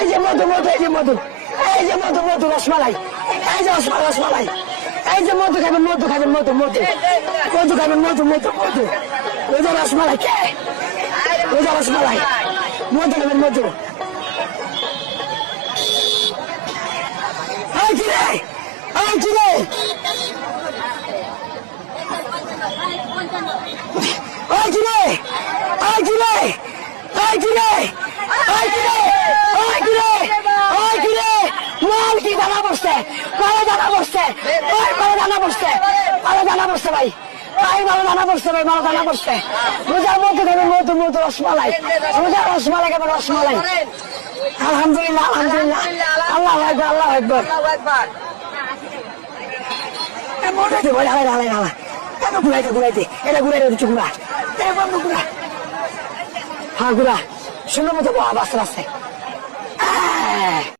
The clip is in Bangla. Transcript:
এই যে মধু মধু এই যে মধু এই যে মধু মধু রসমালাই এই যে রসমালাই এই যে মধু খাবেন মধু খাবেন মধু মধু মধু খাবেন মধু মধু মধু ওই যে রসমালাই কে ওই যে রসমালাই মধু খাবেন মধু এই কিরে এই কিরে এই কিরে এই কিরে এই কিরে এই কিরে এই কিরে এই কিরে মাল কি দানা বসছে ভালো দানা বসছে ভালো দানা বসছে ভালো দানা বসছে ভাই ভাই ভালো দানা বসছে ভাই ভালো দানা বসছে রোজার মধ্যে খাবেন মধু মধু রসমালাই রোজার রসমালাই খাবেন রসমালাই আলহামদুলিল্লাহ আলহামদুলিল্লাহ আল্লাহ আকবার আল্লাহ আকবার মোটাতে বলে হালাই হালাই হালা কেন ঘুরাইতে ঘুরাইতে এটা ঘুরাইতে হচ্ছে ঘুরা এটা বন্ধ ঘুরা হ্যাঁ ঘুরা সুন্দর মতো বাস্তা রাস্তায়